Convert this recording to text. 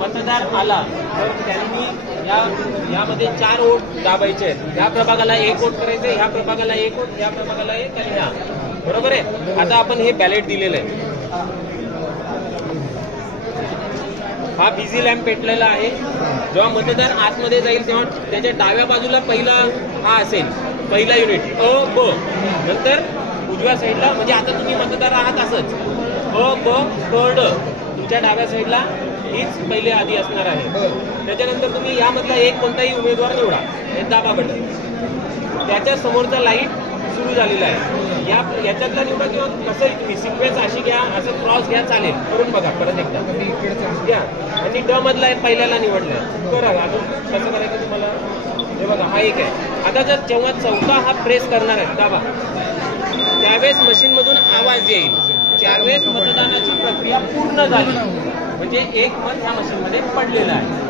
मतदार आला तर त्यांनी यामध्ये 4 वोट दाबायचे आहेत. ह्या प्रभागाला 1 वोट करायचे, ह्या प्रभागाला 1 वोट, ह्या प्रभागाला 1 आणि ह्या. बरोबर आहे. आता आपण हे बॅलेट दिलेलं आहे. हा बिझी लॅम्प पेटलेला आहे. जेव्हा मतदार आतमध्ये जाईल तेव्हा त्याच्या डाव्या बाजूला पहिला हा असेल, पहिला युनिट अ ब. नंतर उजव्या साईडला, म्हणजे आता तुम्ही मतदार आहात असंच अ ब क ड. तुमच्या डाव्या साईडला हीच पहिले आधी असणार आहे. त्याच्यानंतर तुम्ही यामधला एक कोणताही उमेदवार निवडा, हे दाबा बटन. त्याच्या समोरचा लाईट सुरू झालेला आहे. याच्यातला निवडा किंवा कसं तुम्ही सिक्वेन्स अशी घ्या, असं क्रॉस घ्या, चालेल. करून बघा परत एकदा घ्या. आणि ड मधला पहिल्याला निवडलाय करा. अजून कसं करायचं तुम्हाला, हे बघा हा एक आहे. आता जर जेव्हा चौथा हा प्रेस करणार आहे दाबा, त्यावेळेस मशीनमधून आवाज येईल. ज्यावेळेस मतदानाची प्रक्रिया पूर्ण झाली म्हणजे एक मत ह्या मशीनमध्ये पडलेलं आहे.